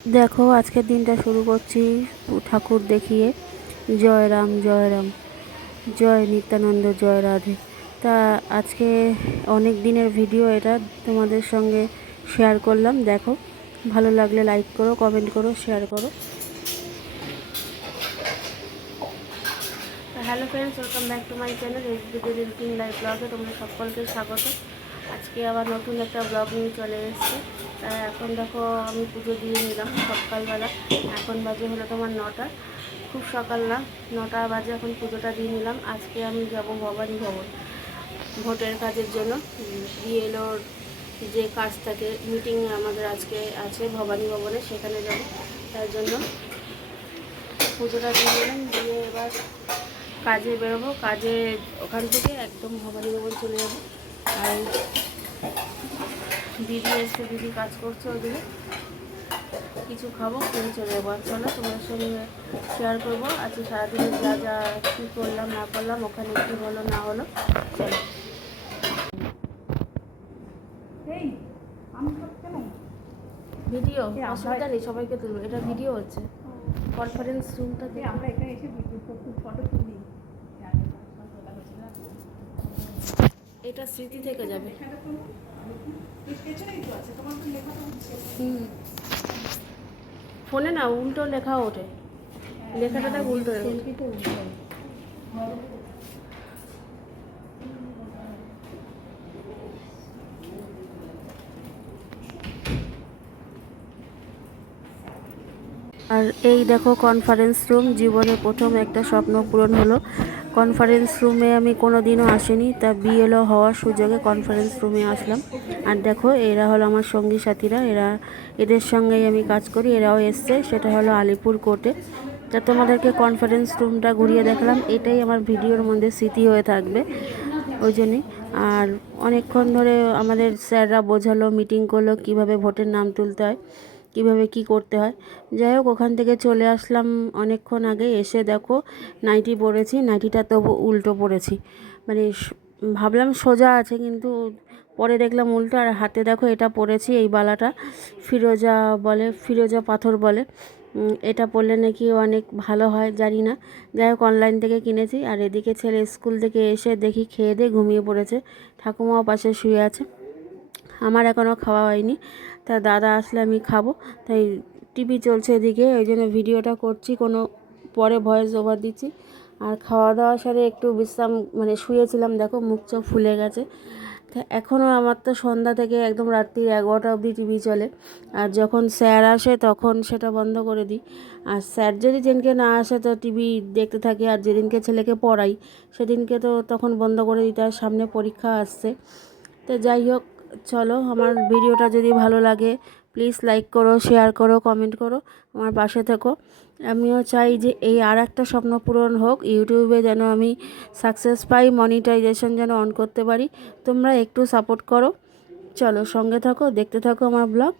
দেখো, আজকের দিনটা শুরু করছি ঠাকুর দেখিয়ে। জয় রাম জয় রাম। জয় নিত্যানন্দ, জয় রাধে। তা আজকে অনেক দিনের ভিডিও এটা, তোমাদের সঙ্গে শেয়ার করলাম। দেখো, ভালো লাগলে লাইক করো কমেন্ট করো শেয়ার করো। Hello friends welcome back to my channel S BK রিলকিং live ব্লগে তোমরা সকলকে স্বাগত। আজকে আবার নতুন একটা ব্লগ নিয়ে চলে এসেছি। তা এখন দেখো, আমি পুজো দিয়ে নিলাম সকালবেলা। এখন বাজে হলো তোমার নটা। খুব সকাল না, নটা বাজে এখন পুজোটা দিয়ে নিলাম। আজকে আমি যাব ভবানী ভবন, ভোটের কাজের জন্য। দিয়ে বিএলওর যে কাজ থাকে মিটিং আমাদের আজকে আছে ভবানী ভবনে, সেখানে যাব। তার জন্য পুজোটা দিয়ে নিলাম। দিয়ে এবার কাজে বেরোবো কাজে ওখান থেকে একদম ভবানী ভবন চলে যাব। আর দিদি এসে দিদি কাজ করছে ওদিকে। কিছু খাব খেয়ে চলে যাব। আর চলো তোমার সঙ্গে শেয়ার করব। আজকে সারাদিনে যা যা কী করলাম না করলাম ওখানে কী হলো না হলো চলো। কেন? ভিডিও অসুবিধা নেই সবাইকে তুলবো। এটা ভিডিও হচ্ছে। কনফারেন্স রুমটা এই আমরা এখানে এসে ভিডিও এটা স্মৃতি থেকে যাবে। ফোনে না, উল্টো লেখা ওঠে। লেখাটা দেখ উল্টো আর এই দেখো কনফারেন্স রুম জীবনে প্রথম একটা স্বপ্ন পূরণ হলো। কনফারেন্স রুমে আমি কোনো দিনও আসিনি, তা বিএলও হওয়ার সুযোগে কনফারেন্স রুমে আসলাম। আর দেখো, এরা হলো আমার সঙ্গী সাথীরা, এরা এদের সঙ্গেই আমি কাজ করি, এরাও এসছে, সেটা হলো আলিপুর কোর্টে। তা তোমাদেরকে কনফারেন্স রুমটা ঘুরিয়ে দেখলাম, এটাই আমার ভিডিওর মধ্যে স্মৃতি হয়ে থাকবে, ওই জন্যই। আর অনেকক্ষণ ধরে আমাদের স্যাররা বোঝালো মিটিং করল, কীভাবে ভোটের নাম তুলতে হয়। কীভাবে কি করতে হয়। যাই হোক, ওখান থেকে চলে আসলাম অনেকক্ষণ আগে। এসে দেখো, নাইটি পরেছি। নাইটিটা তবু উল্টো পরেছি। মানে ভাবলাম সোজা আছে, কিন্তু পরে দেখলাম উল্টো। আর হাতে দেখো, এটা পরেছি এই বালাটা। ফিরোজা বলে, ফিরোজা পাথর বলে। এটা পরলে নাকি অনেক ভালো হয়, জানি না। যাই হোক অনলাইন থেকে কিনেছি। আর এদিকে ছেলে স্কুল থেকে এসে দেখি, খেয়ে দিয়ে ঘুমিয়ে পড়েছে। ঠাকুমাও পাশে শুয়ে আছে। আমার এখনও খাওয়া হয়নি। তা দাদা আসলে আমি খাব। তাই টিভি চলছে এদিকে, ওই জন্য ভিডিওটা করছি, কোনো পরে ভয়েস ওভার দিচ্ছি। আর খাওয়া দাওয়া সারে একটু বিশ্রাম মানে শুয়েছিলাম, দেখো মুখ চোখ ফুলে গেছে। তা এখনও আমার তো সন্ধ্যা থেকে একদম রাত্রি এগারোটা অবধি টিভি চলে। আর যখন স্যার আসে তখন সেটা বন্ধ করে দিই। আর স্যার যদি যেদিনকে না আসে তো টিভি দেখতে থাকি, আর যেদিনকে ছেলেকে পড়াই, সেদিনকে তো তখন বন্ধ করে দিতে হয়, সামনে পরীক্ষা আসছে। তো যাই হোক চলো, আমার ভিডিওটা যদি ভালো লাগে প্লিজ লাইক করো শেয়ার করো কমেন্ট করো, আমার পাশে থেকো। আমিও চাই যে এই আর একটা স্বপ্ন পূরণ হোক, ইউটিউবে যেন আমি সাকসেস পাই মনিটাইজেশন যেন অন করতে পারি। তোমরা একটু সাপোর্ট করো। চলো, সঙ্গে থাকো, দেখতে থাকো আমার ব্লগ